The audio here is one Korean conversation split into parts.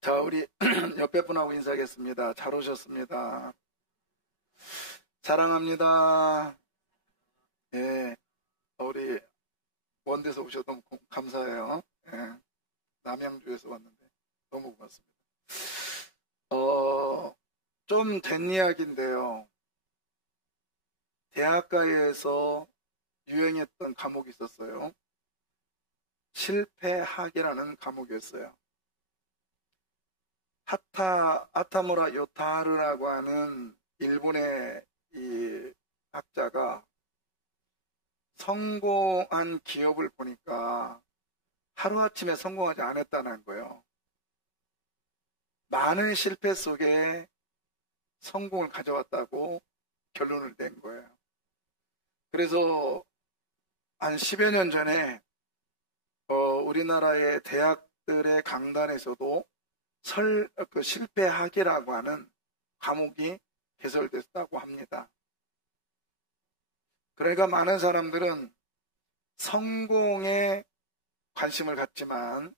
자, 우리 옆에 분하고 인사하겠습니다. 잘 오셨습니다. 사랑합니다. 예, 우리 원대에서 오셔서 너무 감사해요. 예, 남양주에서 왔는데 너무 고맙습니다. 좀 된 이야기인데요. 대학가에서 유행했던 과목이 있었어요. 실패학이라는 과목이었어요. 아타무라 요타하루라고 하는 일본의 이 학자가 성공한 기업을 보니까 하루아침에 성공하지 않았다는 거예요. 많은 실패 속에 성공을 가져왔다고 결론을 낸 거예요. 그래서 한 10여 년 전에 우리나라의 대학들의 강단에서도 실패학이라고 하는 과목이 개설됐다고 합니다. 그러니까 많은 사람들은 성공에 관심을 갖지만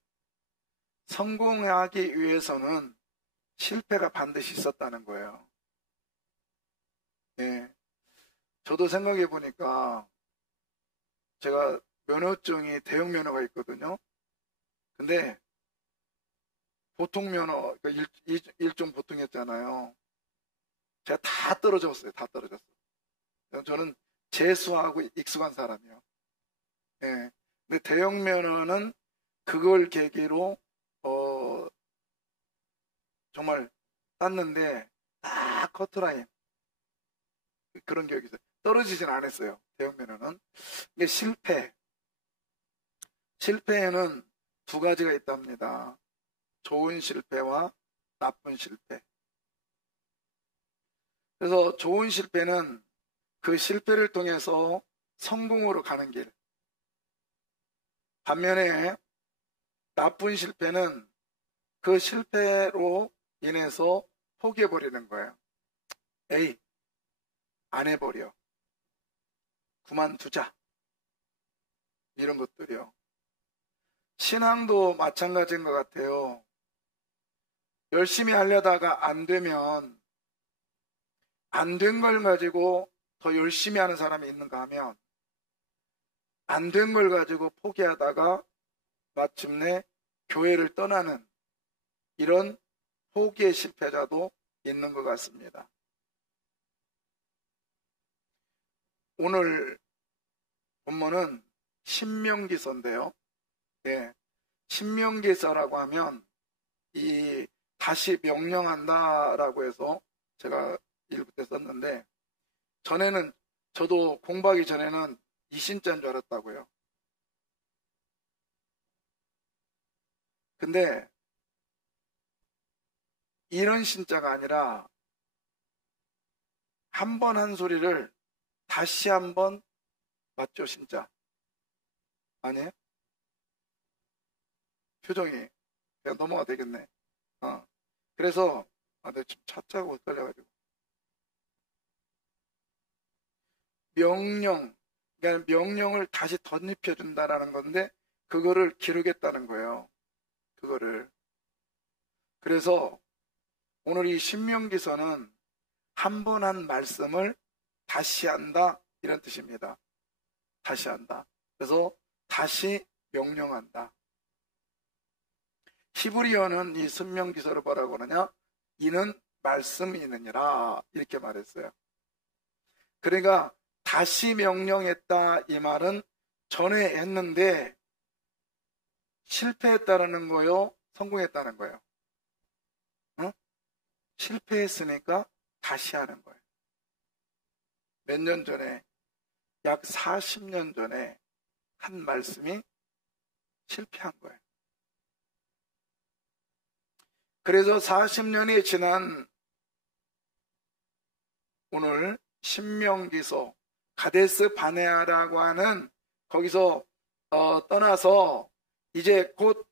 성공하기 위해서는 실패가 반드시 있었다는 거예요. 네. 저도 생각해 보니까 제가 면허증이 대형 면허가 있거든요. 근데 보통 면허, 일종 보통이었잖아요. 제가 다 떨어졌어요. 다 떨어졌어요. 저는 재수하고 익숙한 사람이요. 예. 근데 대형 면허는 그걸 계기로, 정말 땄는데, 딱 커트라인. 그런 기억이 있어요. 떨어지진 않았어요. 대형 면허는. 이게 실패에는 두 가지가 있답니다. 좋은 실패와 나쁜 실패. 그래서 좋은 실패는 그 실패를 통해서 성공으로 가는 길. 반면에 나쁜 실패는 그 실패로 인해서 포기해버리는 거예요. 에이, 안 해버려. 그만두자. 이런 것들이요. 신앙도 마찬가지인 것 같아요. 열심히 하려다가 안 되면 안 된 걸 가지고 더 열심히 하는 사람이 있는가 하면 안 된 걸 가지고 포기하다가 마침내 교회를 떠나는 이런 포기의 실패자도 있는 것 같습니다. 오늘 본문은 신명기서인데요. 네, 신명기서라고 하면 이 다시 명령한다라고 해서 제가 읽을 때 썼는데 저도 공부하기 전에는 이신자인 줄 알았다고요. 근데 이런 신자가 아니라 한 번 한 소리를 다시 한번 맞죠, 신자? 아니에요? 표정이 그냥 넘어가 되겠네. 그래서 내가 지금 차차고 헷갈려가지고 그러니까 명령을 다시 덧입혀준다라는 건데 그거를 기르겠다는 거예요. 그거를. 그래서 오늘 이 신명기서는 한 번 한 말씀을 다시 한다 이런 뜻입니다. 다시 한다. 그래서 다시 명령한다. 히브리어는 이 신명기서를 뭐라고 그러냐? 이는 말씀이 있느니라 이렇게 말했어요. 그러니까 다시 명령했다 이 말은 전에 했는데 실패했다는 거요? 성공했다는 거예요? 실패했으니까 다시 하는 거예요. 몇 년 전에 약 40년 전에 한 말씀이 실패한 거예요. 그래서 40년이 지난 오늘 신명기서 가데스 바네아라고 하는 거기서 떠나서 이제 곧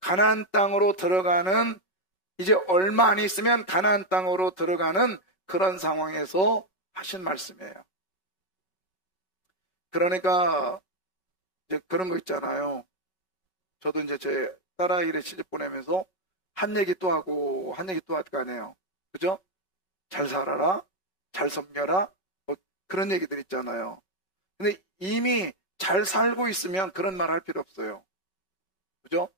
가나안 땅으로 들어가는 이제 얼마 안 있으면 가나안 땅으로 들어가는 그런 상황에서 하신 말씀이에요. 그러니까 이제 그런 거 있잖아요. 저도 이제 제 딸아이를 시집 보내면서 한 얘기 또 하고 한 얘기 또 할 거 아니에요. 그죠? 잘 살아라, 잘 섬겨라, 뭐 그런 얘기들 있잖아요. 근데 이미 잘 살고 있으면 그런 말 할 필요 없어요. 그죠?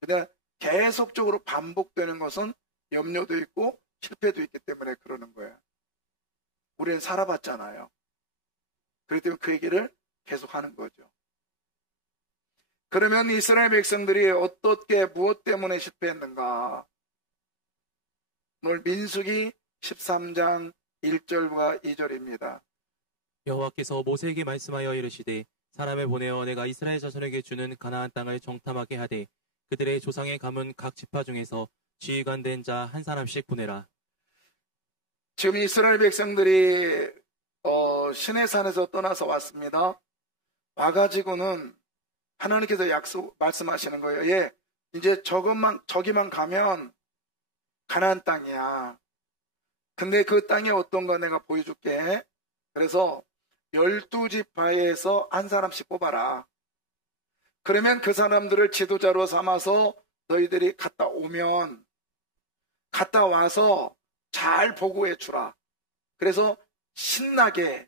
근데 계속적으로 반복되는 것은 염려도 있고 실패도 있기 때문에 그러는 거예요. 우리는 살아봤잖아요. 그렇기 때문에 그 얘기를 계속 하는 거죠. 그러면 이스라엘 백성들이 어떻게 무엇 때문에 실패했는가? 오늘 민수기 13장 1절과 2절입니다. 여호와께서 모세에게 말씀하여 이르시되 사람을 보내어 내가 이스라엘 자손에게 주는 가나안 땅을 정탐하게 하되 그들의 조상의 가문 각 지파 중에서 지휘관 된 자 한 사람씩 보내라. 지금 이스라엘 백성들이 시내산에서 떠나서 왔습니다. 와가지고는 하나님께서 말씀하시는 거예요. 예, 이제 저기만 가면 가나안 땅이야. 근데 그 땅이 어떤가 내가 보여줄게. 그래서 12지파에서 한 사람씩 뽑아라. 그러면 그 사람들을 지도자로 삼아서 너희들이 갔다 오면 갔다 와서 잘 보고해 주라. 그래서 신나게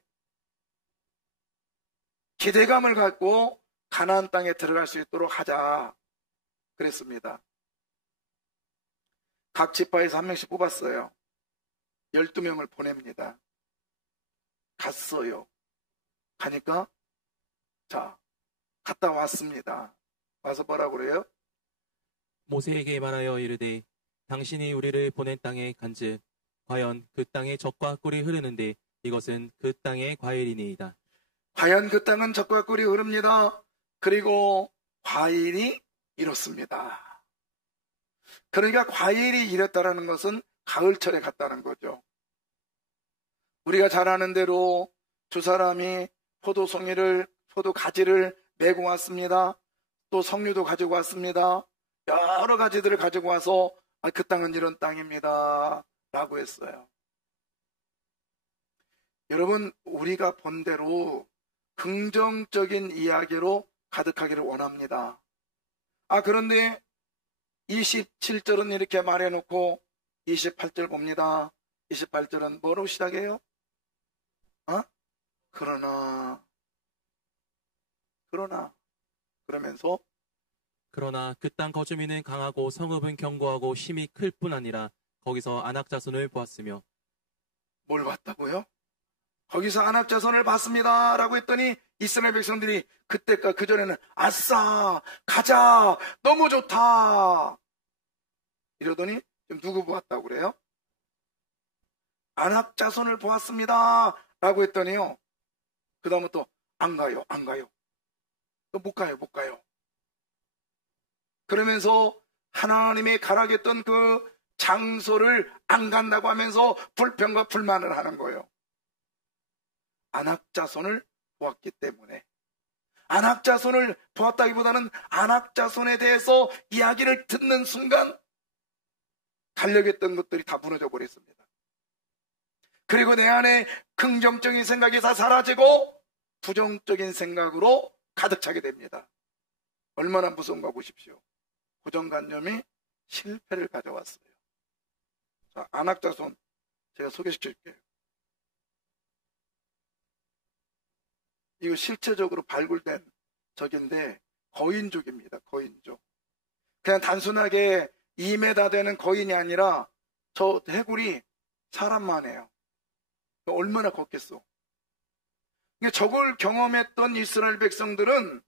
기대감을 갖고 가나안 땅에 들어갈 수 있도록 하자. 그랬습니다. 각 지파에서 한 명씩 뽑았어요. 12명을 보냅니다. 갔어요. 가니까 자, 갔다 왔습니다. 와서 뭐라고 그래요? 모세에게 말하여 이르되 당신이 우리를 보낸 땅에 간즉 과연 그 땅에 젖과 꿀이 흐르는데 이것은 그 땅의 과일이니이다. 과연 그 땅은 젖과 꿀이 흐릅니다. 그리고 과일이 이렇습니다. 그러니까 과일이 이랬다라는 것은 가을철에 갔다는 거죠. 우리가 잘 아는 대로 두 사람이 포도 가지를 메고 왔습니다. 또 석류도 가지고 왔습니다. 여러 가지들을 가지고 와서 그 땅은 이런 땅입니다 라고 했어요. 여러분, 우리가 본 대로 긍정적인 이야기로 가득하기를 원합니다. 그런데 27절은 이렇게 말해놓고 28절 봅니다. 28절은 뭐로 시작해요? 그러면서 그러나 그 땅 거주민은 강하고 성읍은 견고하고 힘이 클 뿐 아니라 거기서 안악 자손을 보았으며. 뭘 봤다고요? 거기서 안악 자손을 봤습니다 라고 했더니 이스라엘 백성들이 그때까 그전에는 아싸 가자 너무 좋다 이러더니 지금 누구 보았다고 그래요? 안악 자손을 보았습니다 라고 했더니요, 그 다음부터 안 가요 또 못 가요. 그러면서 하나님의 가라겠던 그 장소를 안 간다고 하면서 불평과 불만을 하는 거예요. 안악 자손을 보았기 때문에. 안악 자손을 보았다기보다는 안악 자손에 대해서 이야기를 듣는 순간 달력했던 것들이 다 무너져 버렸습니다. 그리고 내 안에 긍정적인 생각이 다 사라지고 부정적인 생각으로 가득 차게 됩니다. 얼마나 무서운가 보십시오. 고정관념이 실패를 가져왔어요. 자, 안악 자손 제가 소개시켜줄게요. 이거 실체적으로 발굴된 적인데 거인족입니다. 거인족. 그냥 단순하게 2m 되는 거인이 아니라 저 해골이 사람만 해요. 얼마나 컸겠어. 저걸 경험했던 이스라엘 백성들은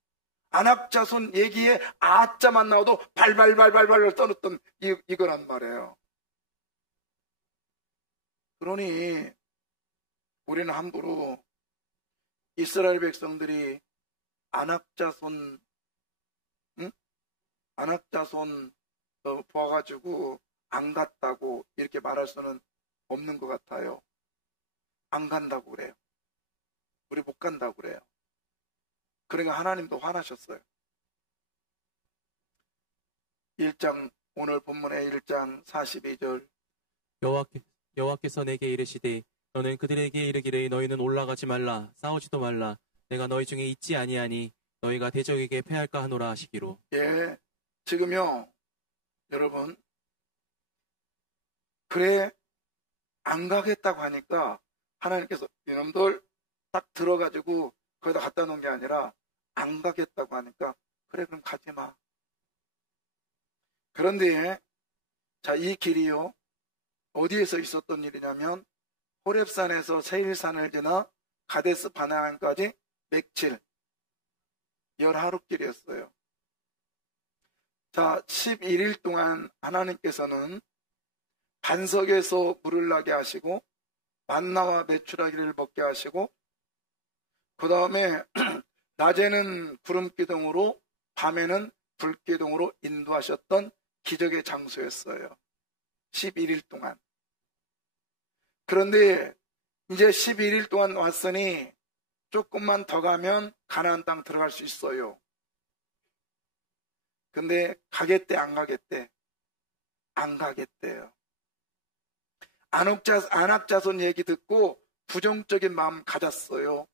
안악 자손 얘기에 아자만 나와도 발발발발발 떠났던 이거란 말이에요. 그러니 우리는 함부로 이스라엘 백성들이 안악 자손 보아가지고 안 갔다고 이렇게 말할 수는 없는 것 같아요. 안 간다고 그래요. 우리 못 간다고 그래요. 그러니까 하나님도 화나셨어요. 1장 오늘 본문의 1장 42절 여호와께서 내게 이르시되 너는 그들에게 이르기를 너희는 올라가지 말라 싸우지도 말라 내가 너희 중에 있지 아니하니 너희가 대적에게 패할까 하노라 하시기로. 예, 지금요 여러분 그래 안 가겠다고 하니까 하나님께서 이놈들 딱 들어가지고 거기다 갖다 놓은 게 아니라 안 가겠다고 하니까 그래 그럼 가지 마. 그런데 자, 이 길이요 어디에서 있었던 일이냐면 호렙산에서 세일산을 지나 가데스 바네아까지 맥칠 10하루길이었어요. 자, 11일 동안 하나님께서는 반석에서 물을 나게 하시고 만나와 메추라기를 먹게 하시고 그 다음에 낮에는 구름기둥으로 밤에는 불기둥으로 인도하셨던 기적의 장소였어요. 11일 동안. 그런데 이제 11일 동안 왔으니 조금만 더 가면 가나안 땅 들어갈 수 있어요. 근데 가겠대 안 가겠대? 안 가겠대요. 안악자손 얘기 듣고 부정적인 마음 가졌어요.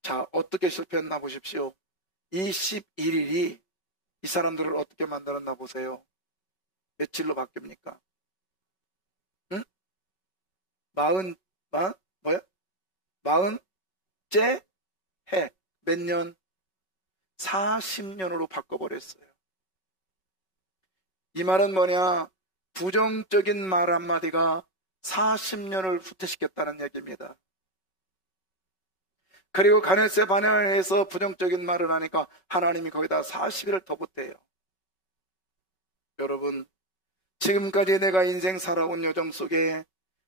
자, 어떻게 실패했나 보십시오. 이 11일이 이 사람들을 어떻게 만들었나 보세요. 며칠로 바뀝니까? 응? 40째 해. 몇 년? 40년으로 바꿔버렸어요. 이 말은 뭐냐? 부정적인 말 한마디가 40년을 후퇴시켰다는 얘기입니다. 그리고 가데스 바네아에서 부정적인 말을 하니까 하나님이 거기다 40일을 더 보태요. 여러분, 지금까지 내가 인생 살아온 여정 속에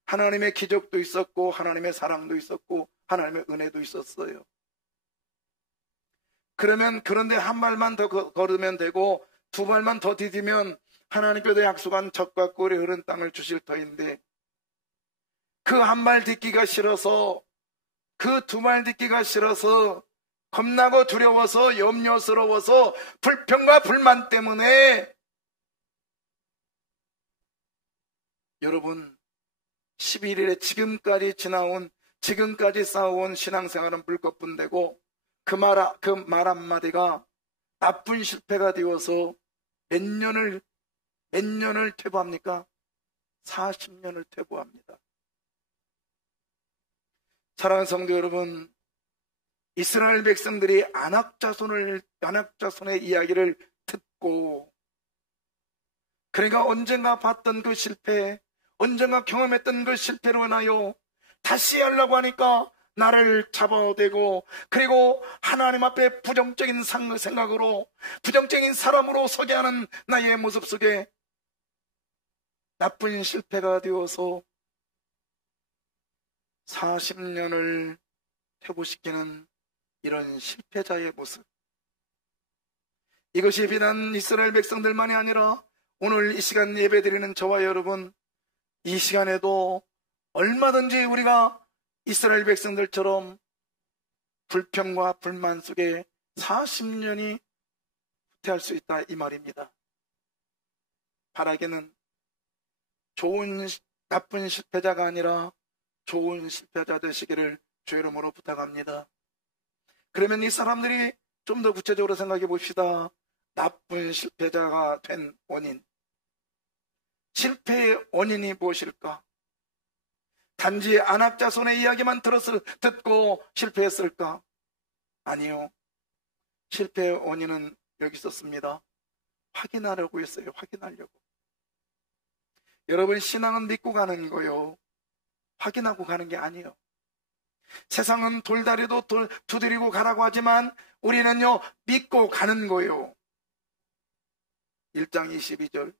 하나님의 기적도 있었고 하나님의 사랑도 있었고 하나님의 은혜도 있었어요. 그런데 한 발만 더 걸으면 되고 두 발만 더 디디면 하나님께서 약속한 젖과 꿀이 흐른 땅을 주실 터인데 그 한 발 딛기가 싫어서 그 두 발 딛기가 싫어서 겁나고 두려워서 염려스러워서 불평과 불만 때문에 여러분 11일에 지금까지 쌓아온 신앙생활은 물거뿐 되고 그 말 한마디가 나쁜 실패가 되어서 몇 년을 퇴보합니까? 40년을 퇴보합니다. 사랑하는 성도 여러분, 이스라엘 백성들이 안악자손의 이야기를 듣고 그러니까 언젠가 봤던 그 실패, 언젠가 경험했던 그 실패로 인하여 다시 하려고 하니까 나를 잡아대고 그리고 하나님 앞에 부정적인 생각으로 부정적인 사람으로 서게 하는 나의 모습 속에 나쁜 실패가 되어서 40년을 퇴보시키는 이런 실패자의 모습. 이것이 비단 이스라엘 백성들만이 아니라 오늘 이 시간 예배드리는 저와 여러분, 이 시간에도 얼마든지 우리가 이스라엘 백성들처럼 불평과 불만 속에 40년이 후퇴할 수 있다 이 말입니다. 바라기는 나쁜 실패자가 아니라 좋은 실패자 되시기를 주 이름으로 부탁합니다. 그러면 이 사람들이 좀 더 구체적으로 생각해 봅시다. 나쁜 실패자가 된 원인, 실패의 원인이 무엇일까? 단지 안악자손의 이야기만 듣고 실패했을까? 아니요. 실패의 원인은 여기 있었습니다. 확인하려고 했어요. 확인하려고. 여러분, 신앙은 믿고 가는 거요. 확인하고 가는 게 아니에요. 세상은 돌다리도 두드리고 가라고 하지만 우리는요, 믿고 가는 거예요. 1장 22절.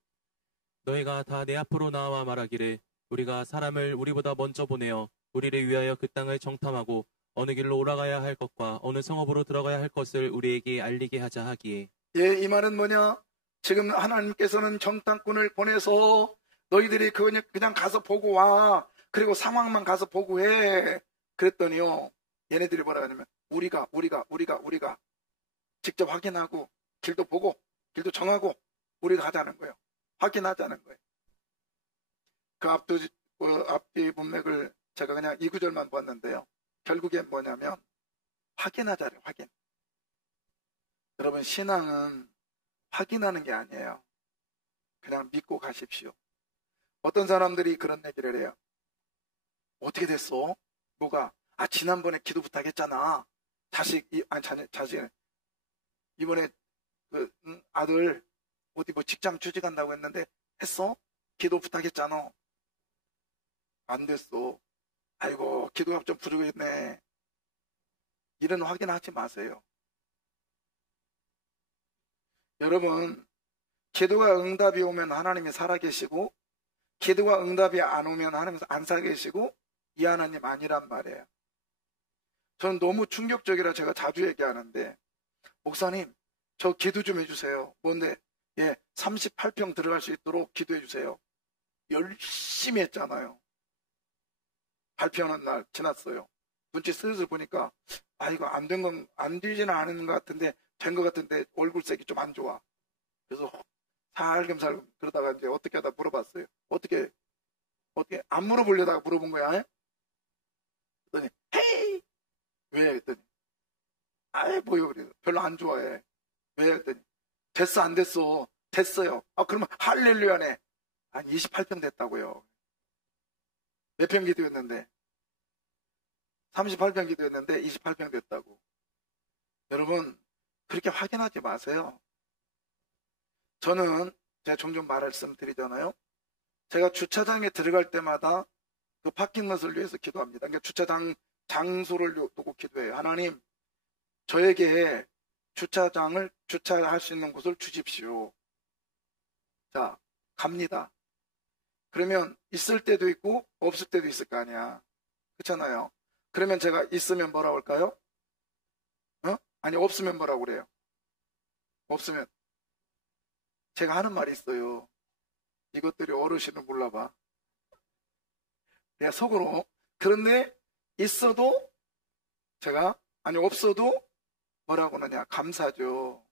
너희가 다 내 앞으로 나와 말하기를 우리가 사람을 우리보다 먼저 보내어 우리를 위하여 그 땅을 정탐하고 어느 길로 올라가야 할 것과 어느 성읍으로 들어가야 할 것을 우리에게 알리게 하자 하기에. 예, 이 말은 뭐냐? 지금 하나님께서는 정탐꾼을 보내서 너희들이 그냥 가서 보고 와. 그리고 상황만 가서 보고 해. 그랬더니요, 얘네들이 뭐라 하냐면 우리가 직접 확인하고 길도 보고 길도 정하고 우리가 하자는 거예요. 확인하자는 거예요. 그 앞뒤 문맥을 제가 그냥 이 구절만 봤는데요. 결국엔 뭐냐면 확인하자래요. 확인. 여러분, 신앙은 확인하는 게 아니에요. 그냥 믿고 가십시오. 어떤 사람들이 그런 얘기를 해요. 어떻게 됐어? 뭐가? 지난번에 기도 부탁했잖아. 자식, 이번에 아들 어디 뭐 직장 취직한다고 했는데 했어? 기도 부탁했잖아. 안 됐어. 아이고, 기도가 좀 부족했네. 이런 확인하지 마세요. 여러분, 기도가 응답이 오면 하나님이 살아계시고, 기도가 응답이 안 오면 하나님이 안 살아계시고, 이 하나님 아니란 말이에요. 저는 너무 충격적이라 제가 자주 얘기하는데, 목사님, 저 기도 좀 해주세요. 뭔데? 38평 들어갈 수 있도록 기도해 주세요. 열심히 했잖아요. 발표하는 날 지났어요. 눈치 슬슬 보니까 이거 안 되지는 않은 것 같은데 된 것 같은데 얼굴색이 좀 안 좋아. 그래서 살금살금 그러다가 이제 어떻게 하다 물어봤어요. 어떻게 안 물어보려다가 물어본 거야? 그랬더니 헤이 왜? 했더니 뭐요? 그래 별로 안 좋아해. 왜? 했더니 됐어 안 됐어? 됐어요. 그러면 할렐루야네. 아니 28평 됐다고요. 몇 평 기도였는데 38평 기도였는데 28평 됐다고. 여러분 그렇게 확인하지 마세요. 저는 제가 종종 말씀드리잖아요. 제가 주차장에 들어갈 때마다 그 파킹롯을 위해서 기도합니다. 그러니까 주차장 장소를 두고 기도해요. 하나님, 저에게 주차장을 주차할 수 있는 곳을 주십시오. 자, 갑니다. 그러면 있을 때도 있고 없을 때도 있을 거 아니야. 그렇잖아요. 그러면 제가 있으면 뭐라고 할까요? 아니 없으면 뭐라고 그래요? 없으면 제가 하는 말이 있어요. 이것들이 어르신은 몰라봐. 내가 속으로. 그런데 있어도 제가 없어도 뭐라고 하느냐 감사죠.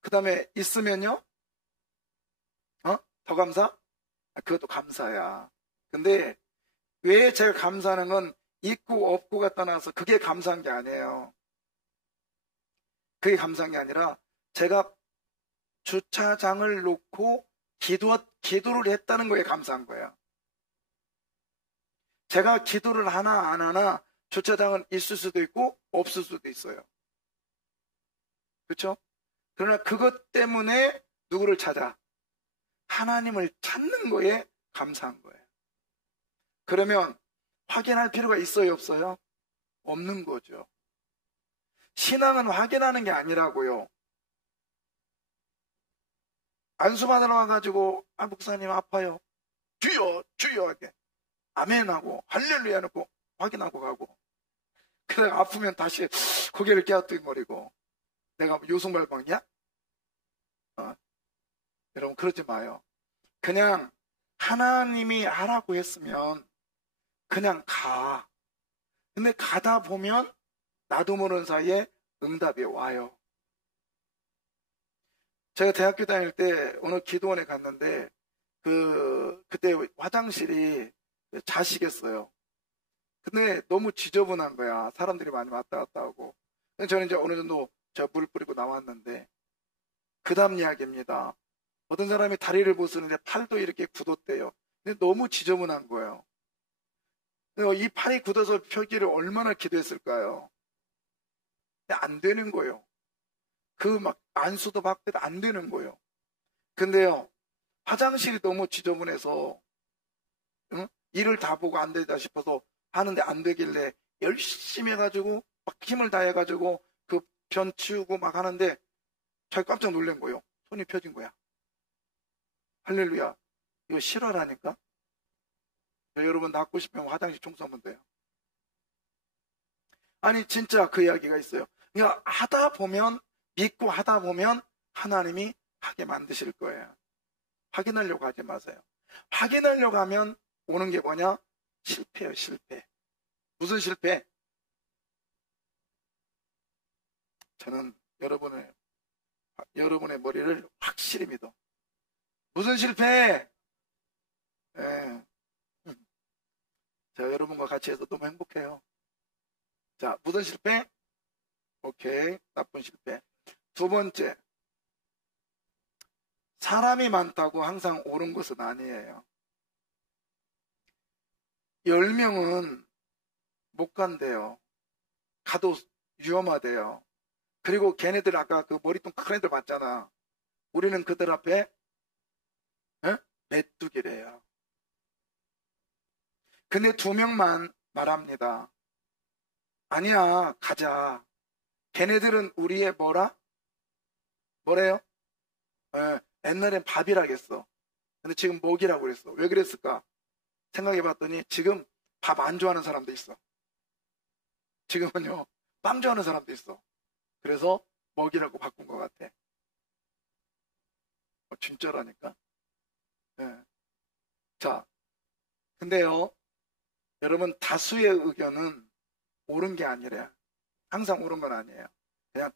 그 다음에 있으면요 더 감사? 그것도 감사야. 근데 왜 제가 감사하는 건 있고 없고가 떠나서 그게 감사한 게 아니에요. 그게 감사한 게 아니라 제가 주차장을 놓고 기도를 했다는 거에 감사한 거예요. 제가 기도를 하나 안 하나 주차장은 있을 수도 있고 없을 수도 있어요. 그렇죠? 그러나 그것 때문에 누구를 찾아? 하나님을 찾는 거에 감사한 거예요. 그러면 확인할 필요가 있어요, 없어요? 없는 거죠. 신앙은 확인하는 게 아니라고요. 안수받으러 와가지고 목사님 아파요. 주여 주여 하게 아멘하고 할렐루야 해놓고 확인하고 가고, 그러다가 아프면 다시 고개를 깨우뚱거리고 내가 요승발방이야? 여러분 그러지 마요. 그냥 하나님이 하라고 했으면 그냥 가. 근데 가다 보면 나도 모르는 사이에 응답이 와요. 제가 대학교 다닐 때 어느 기도원에 갔는데 그때 화장실이 자식이었어요. 근데 너무 지저분한 거야. 사람들이 많이 왔다 갔다 하고. 저는 이제 어느 정도 물 뿌리고 나왔는데 그 다음 이야기입니다. 어떤 사람이 다리를 부수는데 팔도 이렇게 굳었대요. 근데 너무 지저분한 거예요. 이 팔이 굳어서 펴기를 얼마나 기도했을까요? 근데 안 되는 거예요. 안수도 받고 안 되는 거예요. 근데요, 화장실이 너무 지저분해서 일을 다 보고 안 되다 싶어서 하는데 안 되길래 열심히 해가지고 막 힘을 다해가지고 그 변 치우고 막 하는데 자기 깜짝 놀란 거예요. 손이 펴진 거야. 할렐루야. 이거 실화라니까. 여러분 낫고 싶으면 화장실 청소하면 돼요. 아니 진짜 그 이야기가 있어요. 그냥 하다 보면, 믿고 하다 보면 하나님이 하게 만드실 거예요. 확인하려고 하지 마세요. 확인하려고 하면 오는 게 뭐냐? 실패예요, 실패. 무슨 실패? 저는 여러분의 머리를 확실히 믿어. 무슨 실패? 자, 여러분과 같이 해서 너무 행복해요. 자, 무슨 실패? 오케이, 나쁜 실패. 두 번째, 사람이 많다고 항상 옳은 것은 아니에요. 10명은 못 간대요. 가도 위험하대요. 그리고 걔네들 아까 그 머리통 큰 애들 봤잖아. 우리는 그들 앞에 메뚜기래요. 근데 2명만 말합니다. 아니야, 가자. 걔네들은 우리의 뭐래요? 옛날엔 밥이라겠어. 근데 지금 먹이라고 그랬어. 왜 그랬을까? 생각해 봤더니 지금 밥 안 좋아하는 사람도 있어. 지금은요, 빵 좋아하는 사람도 있어. 그래서 먹이라고 바꾼 것 같아. 진짜라니까. 네. 자, 근데요, 여러분, 다수의 의견은 옳은 게 아니래요. 항상 옳은 건 아니에요. 그냥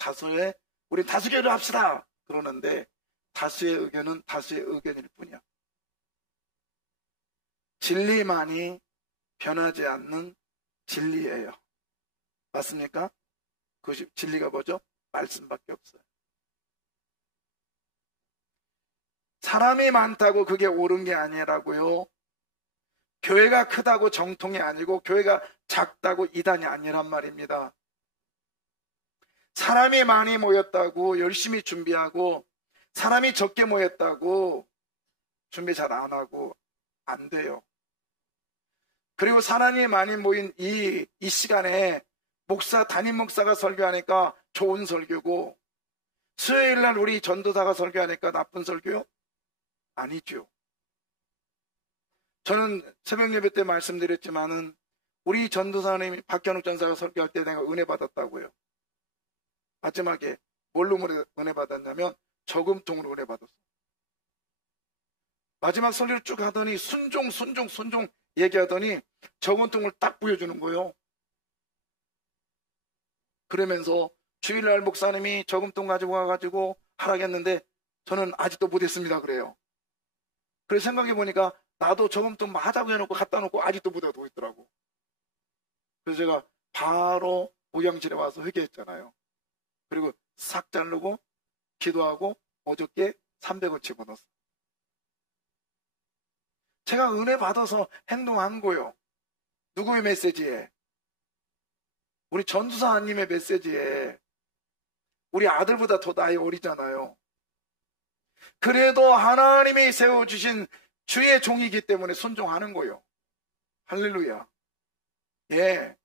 우리 다수결을 합시다! 그러는데, 다수의 의견은 다수의 의견일 뿐이야. 진리만이 변하지 않는 진리예요. 맞습니까? 그 진리가 뭐죠? 말씀밖에 없어요. 사람이 많다고 그게 옳은 게 아니라고요. 교회가 크다고 정통이 아니고 교회가 작다고 이단이 아니란 말입니다. 사람이 많이 모였다고 열심히 준비하고 사람이 적게 모였다고 준비 잘 안 하고 안 돼요. 그리고 사람이 많이 모인 이 시간에 담임 목사가 설교하니까 좋은 설교고 수요일날 우리 전도사가 설교하니까 나쁜 설교요? 아니죠. 저는 새벽 예배 때 말씀드렸지만은 우리 전도사님 박현욱 전사가 설교할 때 내가 은혜 받았다고요. 마지막에 뭘로 은혜 받았냐면 저금통으로 은혜 받았어. 마지막 설교를 쭉 하더니 순종 얘기하더니 저금통을 딱 보여주는 거예요. 그러면서 주일날 목사님이 저금통 가지고 와가지고 하라겠는데 저는 아직도 못했습니다 그래요. 그래서 생각해 보니까 나도 저금통 하자고 해놓고 갖다 놓고 아직도 못하고 있더라고. 그래서 제가 바로 목양실에 와서 회개했잖아요. 그리고 싹 자르고 기도하고 어저께 300원 집어넣었어요. 제가 은혜 받아서 행동한 거요. 누구의 메시지에? 우리 전도사님의 메시지에. 우리 아들보다 더 나이 어리잖아요. 그래도 하나님이 세워주신 주의 종이기 때문에 순종하는 거요. 할렐루야. 예.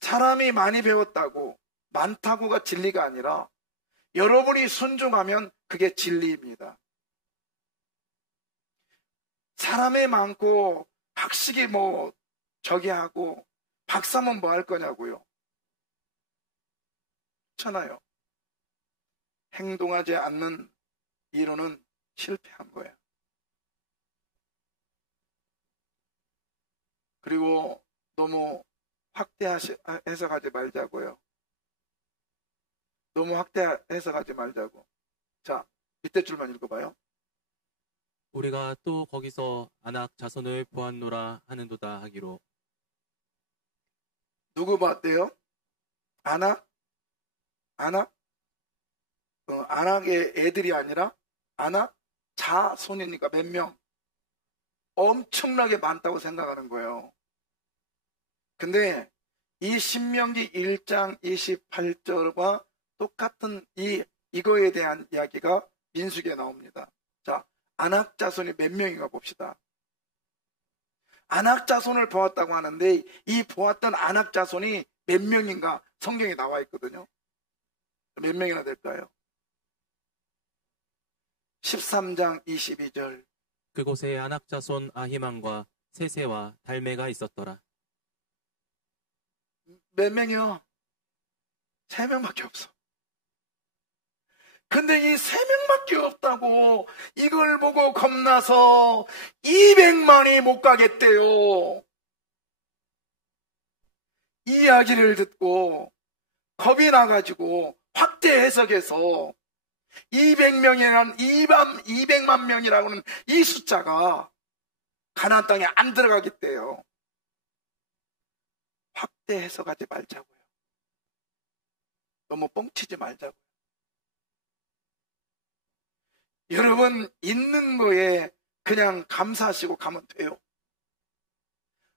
사람이 많이 배웠다고 많다고가 진리가 아니라 여러분이 순종하면 그게 진리입니다. 사람이 많고 박식이 저기 하고 박사면 뭐 할 거냐고요. 그렇잖아요. 행동하지 않는 이론은 실패한 거예요. 그리고 너무 해석하지 말자고요. 너무 해석하지 말자고. 자, 밑에 줄만 읽어봐요. 우리가 또 거기서 아낙 자손을 보았노라 하는도다 하기로. 누구 봤대요? 아낙? 아낙의 애들이 아니라 아낙 자손이니까 몇 명? 엄청나게 많다고 생각하는 거예요. 근데 이 신명기 1장 28절과 똑같은 이거에 대한 이야기가 민수기에 나옵니다. 자, 아낙 자손이 몇 명인가 봅시다. 아낙 자손을 보았다고 하는데 이 보았던 아낙 자손이 몇 명인가 성경에 나와 있거든요. 몇 명이나 될까요? 13장 22절. 그곳에 아낙 자손 아히만과 세세와 달메가 있었더라. 몇 명이요? 3명밖에 없어. 근데 이 3명밖에 없다고 이걸 보고 겁나서 200만이 못 가겠대요. 이야기를 듣고 겁이 나가지고 확대 해석해서 200만 명이라고는 이 숫자가 가나안 땅에 안 들어가겠대요. 확대 해석하지 말자고요. 너무 뻥치지 말자고요. 여러분 있는 거에 그냥 감사하시고 가면 돼요.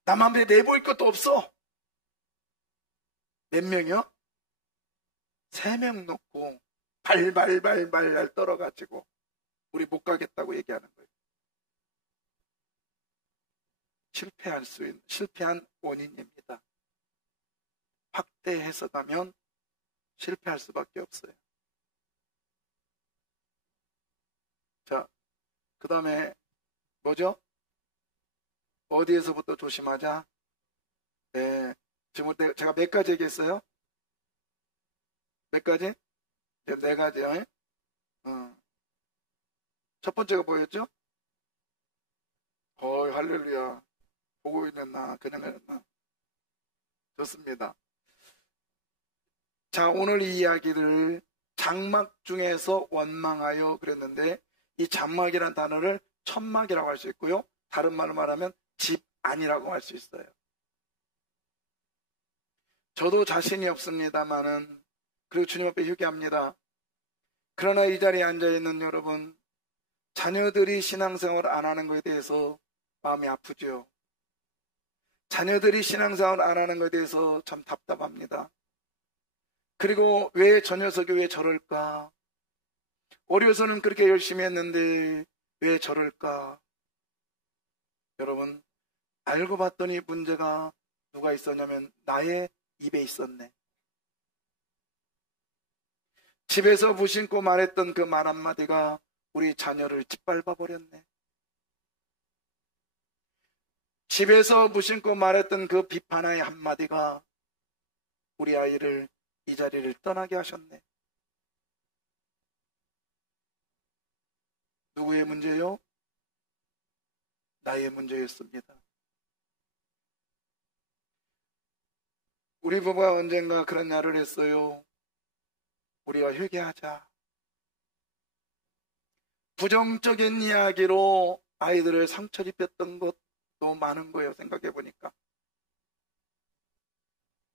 남 앞에 내보일 것도 없어. 몇 명이요? 3명 놓고 발발발발 떨어가지고 우리 못 가겠다고 얘기하는 거예요. 실패한 원인입니다. 확대 해석하면 실패할 수밖에 없어요. 자, 그 다음에 뭐죠? 어디에서부터 조심하자? 네, 지금 제가 몇 가지 얘기했어요? 몇 가지? 4가지요. 첫 번째가 뭐였죠? 할렐루야. 보고 있는 나, 그냥 했나? 좋습니다. 자, 오늘 이 이야기를 장막 중에서 원망하여 그랬는데, 이 장막이라는 단어를 천막이라고 할 수 있고요. 다른 말로 말하면 집 안이라고 할 수 있어요. 저도 자신이 없습니다만은, 그리고 주님 앞에 회개합니다. 그러나 이 자리에 앉아있는 여러분, 자녀들이 신앙생활 안 하는 것에 대해서 마음이 아프죠. 자녀들이 신앙생활 안 하는 것에 대해서 참 답답합니다. 그리고 왜 저 녀석이 왜 저럴까? 어려서는 그렇게 열심히 했는데 왜 저럴까? 여러분, 알고 봤더니 문제가 누가 있었냐면 나의 입에 있었네. 집에서 무심코 말했던 그 말 한마디가 우리 자녀를 짓밟아 버렸네. 집에서 무심코 말했던 그 비판의 한마디가 우리 아이를 이 자리를 떠나게 하셨네. 누구의 문제요? 나의 문제였습니다. 우리 부부가 언젠가 그런 말을 했어요. 우리가 회개하자. 부정적인 이야기로 아이들을 상처 입혔던 것 너무 많은 거예요. 생각해 보니까.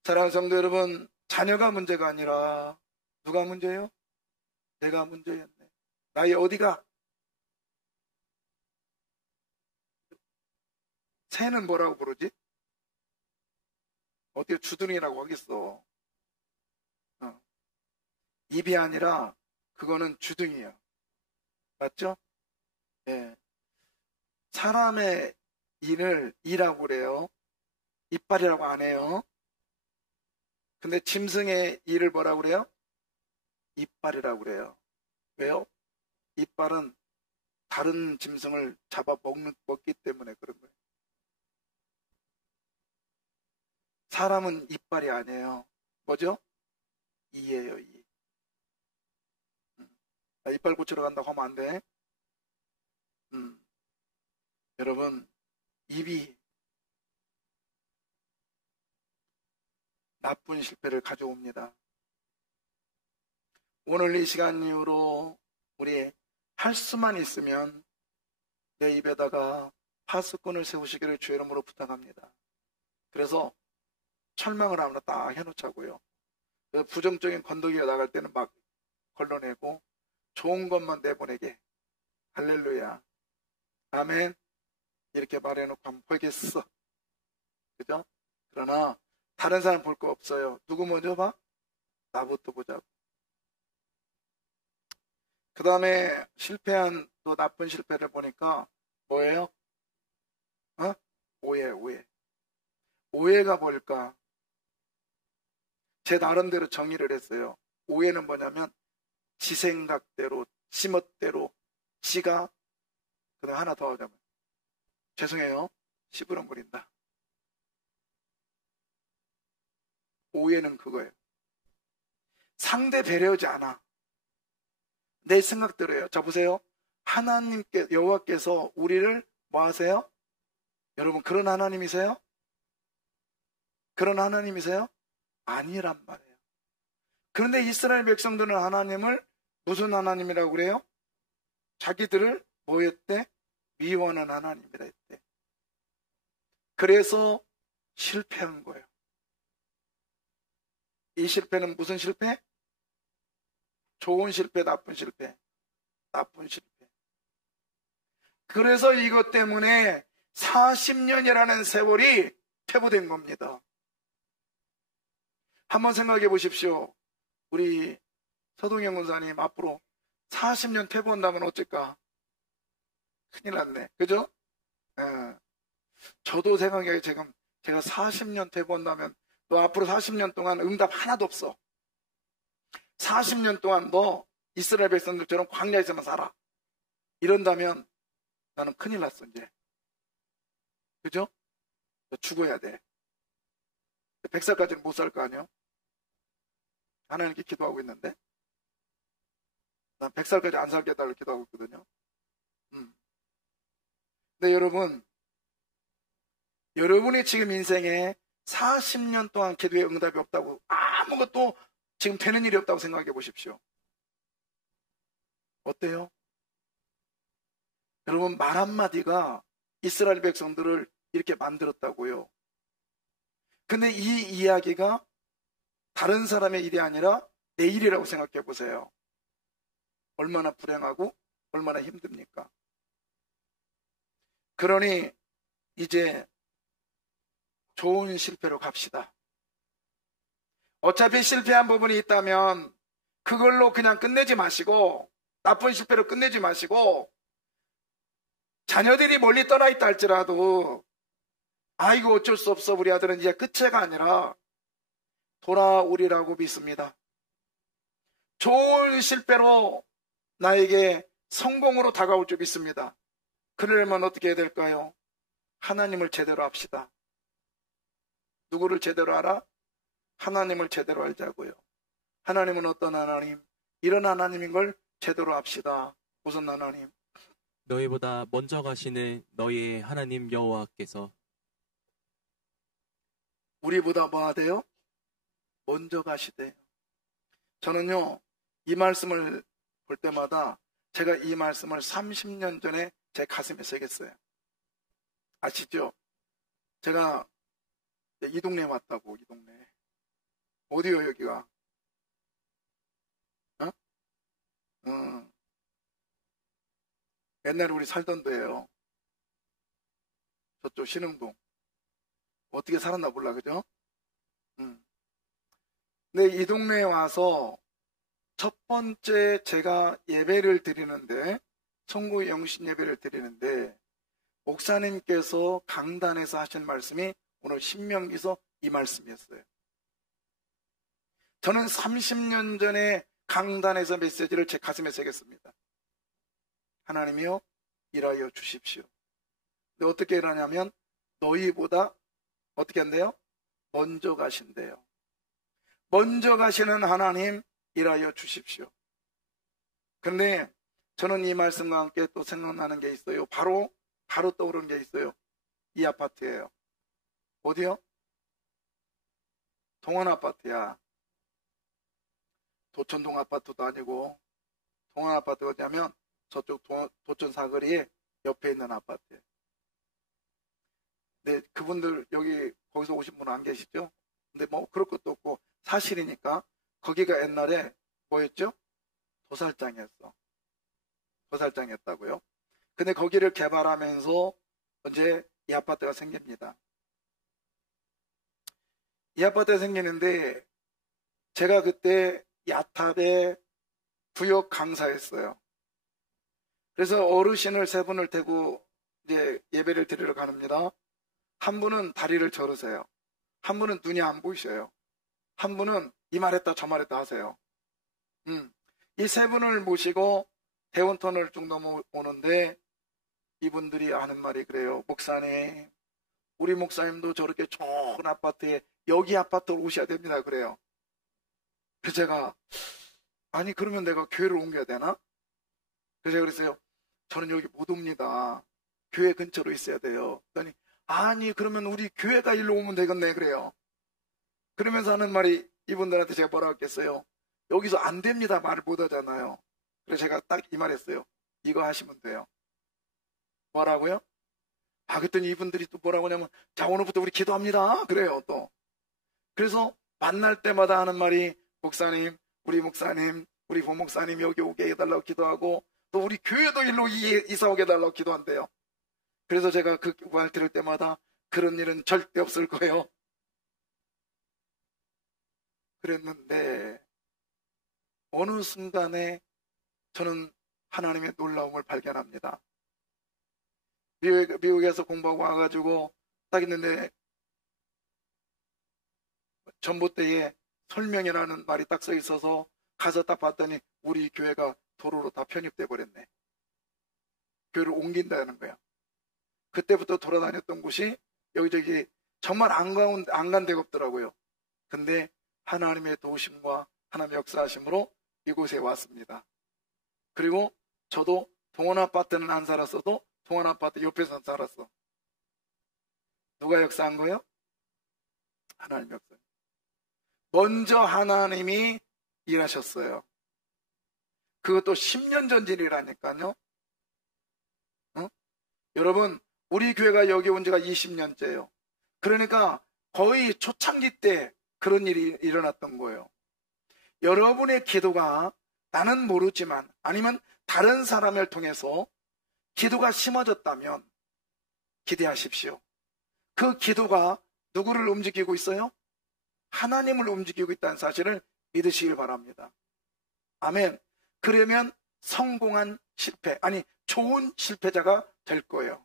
사랑하는 성도 여러분, 자녀가 문제가 아니라 누가 문제예요? 내가 문제였네. 나의 어디가? 새는 뭐라고 부르지? 어떻게 주둥이라고 하겠어? 입이 아니라 그거는 주둥이에요. 맞죠? 예. 사람의 이를 이라고 그래요. 이빨이라고 안 해요. 근데 짐승의 이를 뭐라고 그래요? 이빨이라고 그래요. 왜요? 이빨은 다른 짐승을 잡아 먹기 때문에 그런 거예요. 사람은 이빨이 아니에요. 뭐죠? 이예요, 이. 이빨 고치러 간다고 하면 안 돼. 여러분, 입이 나쁜 실패를 가져옵니다. 오늘 이 시간 이후로 우리 할 수만 있으면 내 입에다가 파수꾼을 세우시기를 주의 이름으로 부탁합니다. 그래서 철망을 하나 딱 해놓자고요. 부정적인 건더기가 나갈 때는 막 걸러내고 좋은 것만 내보내게. 할렐루야. 아멘. 이렇게 말해놓고 한번 보겠어. 그죠? 그러나 다른 사람 볼 거 없어요. 누구 먼저 봐? 나부터 보자고. 그 다음에 실패한 또 나쁜 실패를 보니까 뭐예요? 오해. 오해가 뭘까? 제 나름대로 정의를 했어요. 오해는 뭐냐면 지 생각대로, 지 멋대로, 지가 그다음 하나 더 하자면 죄송해요. 씨부름 부린다. 오해는 그거예요. 상대 배려하지 않아. 내 생각대로예요. 자 보세요. 하나님께 여호와께서 우리를 뭐 하세요? 여러분 그런 하나님이세요? 그런 하나님이세요? 아니란 말이에요. 그런데 이스라엘 백성들은 하나님을 무슨 하나님이라고 그래요? 자기들을 뭐 했대? 미워하는 하나님이라 했대. 그래서 실패한 거예요. 이 실패는 무슨 실패? 좋은 실패, 나쁜 실패. 나쁜 실패. 그래서 이것 때문에 40년이라는 세월이 퇴보된 겁니다. 한번 생각해 보십시오. 우리 서동영 권사님 앞으로 40년 퇴보한다면 어쩔까? 큰일 났네. 그죠? 예. 저도 생각해 지금 제가 40년 퇴보한다면 너 앞으로 40년 동안 응답 하나도 없어. 40년 동안 너 이스라엘 백성들처럼 광야에서만 살아. 이런다면 나는 큰일 났어 이제. 그죠? 너 죽어야 돼. 100살까지는 못 살 거 아니야? 하나님께 기도하고 있는데 난 100살까지 안 살게 해달라고 기도하고 있거든요. 근데 여러분이 지금 인생에 40년 동안 기도에 응답이 없다고 아무것도 지금 되는 일이 없다고 생각해 보십시오. 어때요? 여러분 말 한마디가 이스라엘 백성들을 이렇게 만들었다고요. 근데 이 이야기가 다른 사람의 일이 아니라 내 일이라고 생각해 보세요. 얼마나 불행하고 얼마나 힘듭니까? 그러니 이제 좋은 실패로 갑시다. 어차피 실패한 부분이 있다면 그걸로 그냥 끝내지 마시고 나쁜 실패로 끝내지 마시고 자녀들이 멀리 떠나 있다 할지라도 아이고 어쩔 수 없어 우리 아들은 이제 끝째가 아니라 돌아오리라고 믿습니다. 좋은 실패로 나에게 성공으로 다가올 줄 믿습니다. 그러려면 어떻게 해야 될까요? 하나님을 제대로 합시다. 누구를 제대로 알아? 하나님을 제대로 알자고요. 하나님은 어떤 하나님? 이런 하나님인 걸 제대로 합시다. 무슨 하나님? 너희보다 먼저 가시는 너희의 하나님 여호와께서. 우리보다 뭐 하대요? 먼저 가시대요. 저는요 이 말씀을 볼 때마다 제가 이 말씀을 30년 전에 제 가슴에 새겼어요. 아시죠? 제가 이 동네에 왔다고. 이 동네 어디요 여기가? 옛날에 우리 살던 데예요. 저쪽 신흥동. 어떻게 살았나 몰라 그죠? 근데 이 동네에 와서 첫 번째 제가 예배를 드리는데 성구 영신 예배를 드리는데 목사님께서 강단에서 하신 말씀이 오늘 신명기서 이 말씀이었어요. 저는 30년 전에 강단에서 메시지를 제 가슴에 새겼습니다. 하나님이요 일하여 주십시오. 근데 어떻게 일하냐면 너희보다 어떻게 한대요? 먼저 가신대요. 먼저 가시는 하나님 일하여 주십시오. 그런데 저는 이 말씀과 함께 또 생각나는 게 있어요. 바로 떠오르는 게 있어요. 이 아파트예요. 어디요? 동원 아파트야. 도천동 아파트도 아니고 동원 아파트가 어디냐면 저쪽 도천 사거리에 옆에 있는 아파트예요. 근데 그분들 여기 거기서 오신 분은 안 계시죠? 근데 뭐 그럴 것도 없고 사실이니까 거기가 옛날에 뭐였죠? 도살장이었어. 도살장이었다고요. 근데 거기를 개발하면서 이제 이 아파트가 생깁니다. 이 아파트가 생기는데 제가 그때 야탑에 부역 강사였어요. 그래서 어르신을 세 분을 태고 이제 예배를 드리러 가는니다. 한 분은 다리를 저르세요. 한 분은 눈이 안 보이셔요. 한 분은 이 말했다 저 말했다 하세요. 이 세 분을 모시고 대원터널을 쭉 넘어오는데 이분들이 하는 말이 그래요. 목사님, 우리 목사님도 저렇게 좋은 아파트에 여기 아파트로 오셔야 됩니다. 그래요. 그래서 제가 아니 그러면 내가 교회를 옮겨야 되나? 그래서 제가 그랬어요. 저는 여기 못 옵니다. 교회 근처로 있어야 돼요. 그러니 아니 그러면 우리 교회가 일로 오면 되겠네. 그래요. 그러면서 하는 말이 이분들한테 제가 뭐라고 했겠어요? 여기서 안 됩니다. 말을 못 하잖아요. 그래서 제가 딱 이 말 했어요. 이거 하시면 돼요. 뭐라고요? 그랬더니 이분들이 또 뭐라고 하냐면 자 오늘부터 우리 기도합니다. 그래요 또. 그래서 만날 때마다 하는 말이 목사님, 우리 부목사님 여기 오게 해달라고 기도하고 또 우리 교회도 일로 이사 오게 해달라고 기도한대요. 그래서 제가 그 말 들을 때마다 그런 일은 절대 없을 거예요. 그랬는데 어느 순간에 저는 하나님의 놀라움을 발견합니다. 미국에서 공부하고 와가지고 딱 있는데 전봇대에 설명이라는 말이 딱 써 있어서 가서 딱 봤더니 우리 교회가 도로로 다 편입돼 버렸네. 교회를 옮긴다는 거야. 그때부터 돌아다녔던 곳이 여기저기 정말 안 간 데가 없더라고요. 근데 하나님의 도우심과 하나님의 역사하심으로 이곳에 왔습니다. 그리고 저도 동원 아파트는 안 살았어도 동원 아파트 옆에서 살았어. 누가 역사한 거예요? 하나님 역사. 먼저 하나님이 일하셨어요. 그것도 10년 전 일이라니까요. 여러분, 우리 교회가 여기 온 지가 20년째예요. 그러니까 거의 초창기 때 그런 일이 일어났던 거예요. 여러분의 기도가 나는 모르지만 아니면 다른 사람을 통해서 기도가 심어졌다면 기대하십시오. 그 기도가 누구를 움직이고 있어요? 하나님을 움직이고 있다는 사실을 믿으시길 바랍니다. 아멘. 그러면 성공한 실패, 아니 좋은 실패자가 될 거예요.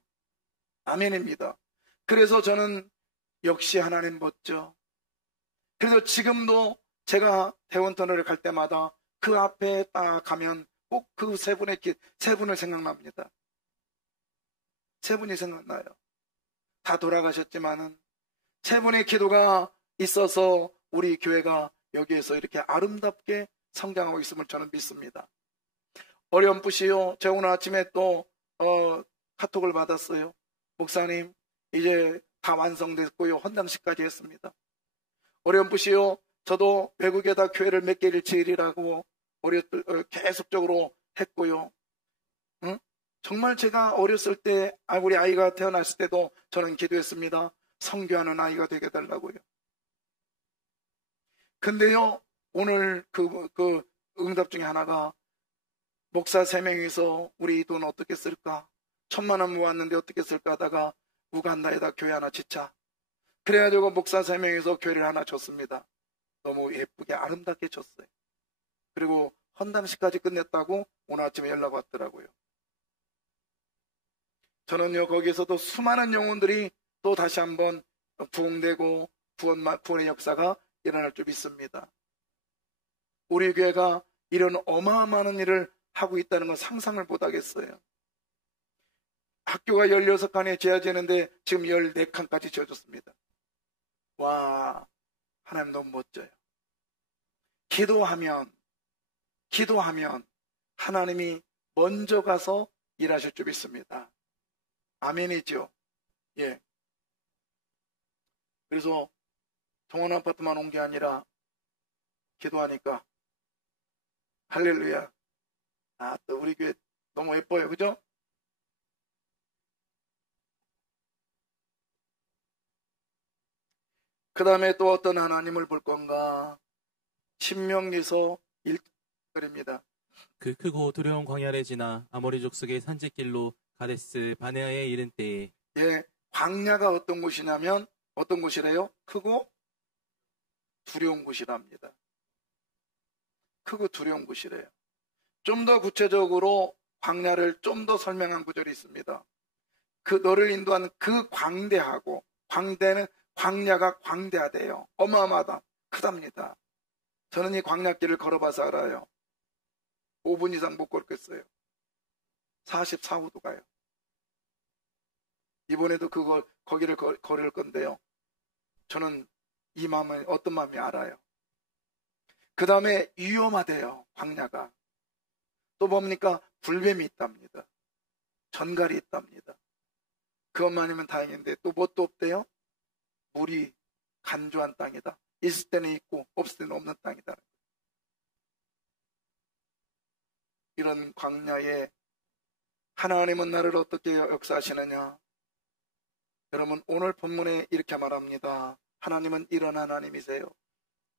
아멘입니다. 그래서 저는 역시 하나님 멋져. 그래서 지금도 제가 대원터널을 갈 때마다 그 앞에 딱 가면 꼭 그 세 분을 생각납니다. 세 분이 생각나요. 다 돌아가셨지만은 세 분의 기도가 있어서 우리 교회가 여기에서 이렇게 아름답게 성장하고 있음을 저는 믿습니다. 어렴풋이요. 제가 오늘 아침에 또 카톡을 받았어요. 목사님, 이제 다 완성됐고요. 헌당식까지 했습니다. 어렴풋이요. 저도 외국에다 교회를 몇 개를 지으리라고 계속적으로 했고요. 정말 제가 어렸을 때 우리 아이가 태어났을 때도 저는 기도했습니다. 선교하는 아이가 되게 해달라고요. 근데요, 오늘 그 응답 중에 하나가 목사 3명이서 우리 돈 어떻게 쓸까? 1,000만 원 모았는데 어떻게 쓸까 하다가 우간다에다 교회 하나 짓자. 그래가지고 목사 3명이서 교회를 하나 줬습니다. 너무 예쁘게 아름답게 줬어요. 그리고 헌당식까지 끝냈다고 오늘 아침에 연락 왔더라고요. 저는요, 거기에서도 수많은 영혼들이 또 다시 한번 부흥되고 구원의 역사가 일어날 줄 믿습니다. 우리 교회가 이런 어마어마한 일을 하고 있다는 건 상상을 못하겠어요. 학교가 16칸에 지어지는데 지금 14칸까지 지어졌습니다. 와, 하나님 너무 멋져요. 기도하면 하나님이 먼저 가서 일하실 줄 믿습니다. 아멘이죠. 예. 그래서 동원 아파트만 온 게 아니라 기도하니까 할렐루야. 또 우리 교회 너무 예뻐요. 그죠? 그 다음에 또 어떤 하나님을 볼 건가? 신명기서 1절입니다. 그 크고 두려운 광야를 지나 아모리 족속의 산지길로 가데스 바네아에 이른 때에. 예, 광야가 어떤 곳이냐면 어떤 곳이래요? 크고 두려운 곳이랍니다. 크고 두려운 곳이래요. 좀 더 구체적으로 광야를 좀 더 설명한 구절이 있습니다. 그 너를 인도하는 그 광대하고, 광야가 광대하대요. 어마어마하다. 크답니다. 저는 이 광야길을 걸어봐서 알아요. 5분 이상 못 걷겠어요. 44호도 가요. 이번에도 거기를 걸을 건데요. 저는 이 마음을, 어떤 마음이 알아요. 그 다음에 위험하대요. 광야가. 또 뭡니까? 불뱀이 있답니다. 전갈이 있답니다. 그것만 아니면 다행인데 또 뭣도 없대요? 물이 간조한 땅이다. 있을 때는 있고 없을 때는 없는 땅이다. 이런 광야에 하나님은 나를 어떻게 역사하시느냐? 여러분, 오늘 본문에 이렇게 말합니다. 하나님은 이런 하나님이세요.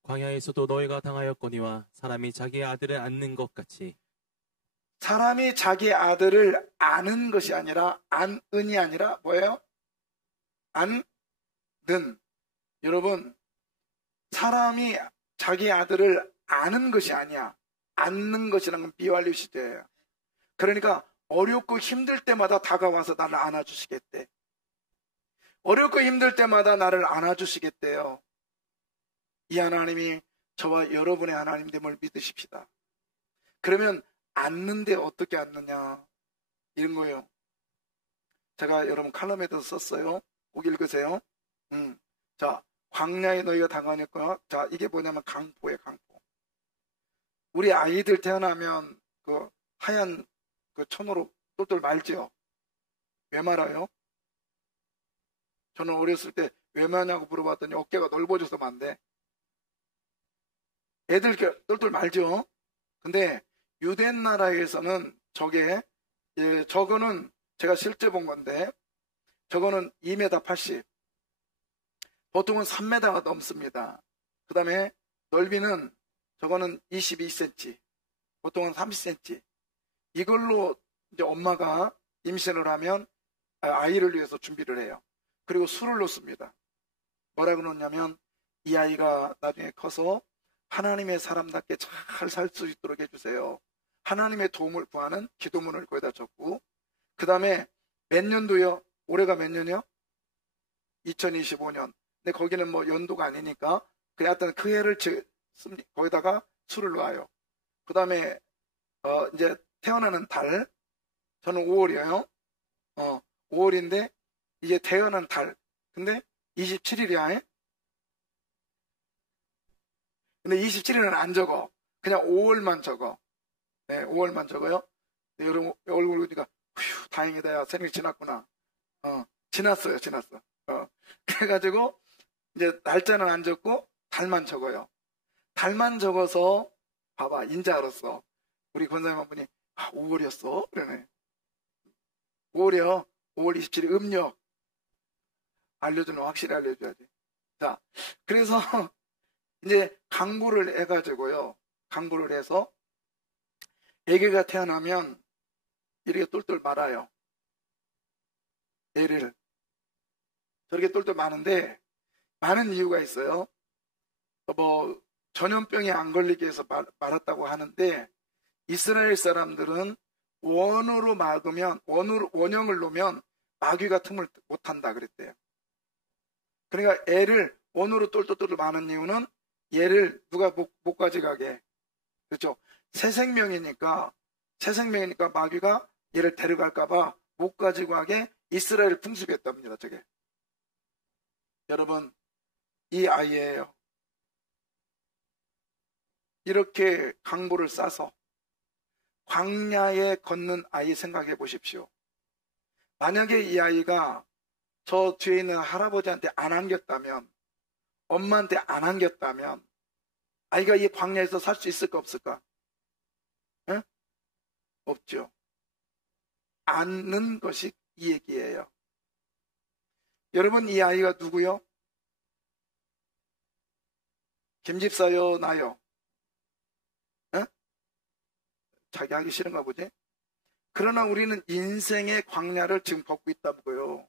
광야에서도 너희가 당하였거니와 사람이 자기의 아들을 안는 것 같이. 사람이 자기 아들을 아는 것이 아니라, 안은이 아니라 뭐예요? 여러분, 사람이 자기 아들을 아는 것이 아니야. 안는 것이라는 건 비완료 시제예요. 그러니까 어렵고 힘들 때마다 다가와서 나를 안아주시겠대. 어렵고 힘들 때마다 나를 안아주시겠대요. 이 하나님이 저와 여러분의 하나님됨을 믿으십시다. 그러면 안는데 어떻게 안느냐, 이런 거예요. 제가 여러분 칼럼에도 썼어요. 꼭 읽으세요. 자, 광야에 너희가 당하니까, 자, 이게 뭐냐면 강포예요, 강포. 우리 아이들 태어나면 그 하얀 그 천으로 똘똘 말지요. 왜 말아요? 저는 어렸을 때 왜 마냐고 물어봤더니 어깨가 넓어져서 만대. 애들 똘똘 말죠. 근데 유대 나라에서는 저게, 저거는 제가 실제 본 건데, 저거는 2m 80, 보통은 3m가 넘습니다. 그 다음에 넓이는 저거는 22cm, 보통은 30cm. 이걸로 이제 엄마가 임신을 하면 아이를 위해서 준비를 해요. 그리고 술을 놓습니다. 뭐라 그러냐면, 이 아이가 나중에 커서 하나님의 사람답게 잘 살 수 있도록 해주세요. 하나님의 도움을 구하는 기도문을 거기다 적고, 그 다음에 몇 년도요? 올해가 몇 년이요? 2025년. 근데 거기는 뭐 연도가 아니니까 그냥 하여튼 그 해를 거기다가 술을 놓아요. 그 다음에 이제 태어나는 달, 저는 5월이에요. 5월인데 이게 태어난 달, 근데 27일이야. 근데 27일은 안 적어. 그냥 5월만 적어. 네, 5월만 적어요. 네, 여러분 얼굴 보니까 휴, 다행이다. 야, 생일 지났구나. 지났어요. 그래가지고 이제 날짜는 안 적고 달만 적어요. 달만 적어서 봐봐, 인자 알았어. 우리 권사님 한 분이 5월이었어? 그러네. 5월이요. 5월 27일 음력. 알려주는 확실히 알려줘야지. 자, 그래서 이제 강구를 해가지고요. 강구를 해서 애기가 태어나면 이렇게 똘똘 말아요. 애를. 저렇게 똘똘 마는데 많은 이유가 있어요. 뭐 전염병에 안 걸리게 해서 말았다고 하는데, 이스라엘 사람들은 원으로 막으면, 원형을 놓으면 마귀가 틈을 못한다 그랬대요. 그러니까 애를 원으로 똘똘똘 마는 이유는 얘를 누가 못 가져가게. 그렇죠? 새 생명이니까 마귀가 얘를 데려갈까봐 못 가지고 가게 이스라엘을 풍습했답니다. 저게. 여러분, 이 아이예요. 이렇게 강보를 싸서 광야에 걷는 아이 생각해 보십시오. 만약에 이 아이가 저 뒤에 있는 할아버지한테 안 안겼다면, 엄마한테 안 안겼다면 아이가 이 광야에서 살 수 있을까 없을까? 에? 없죠. 안는 것이 이 얘기예요. 여러분, 이 아이가 누구요? 김집사요, 나요? 에? 자기 하기 싫은가 보지? 그러나 우리는 인생의 광야를 지금 걷고 있다고요.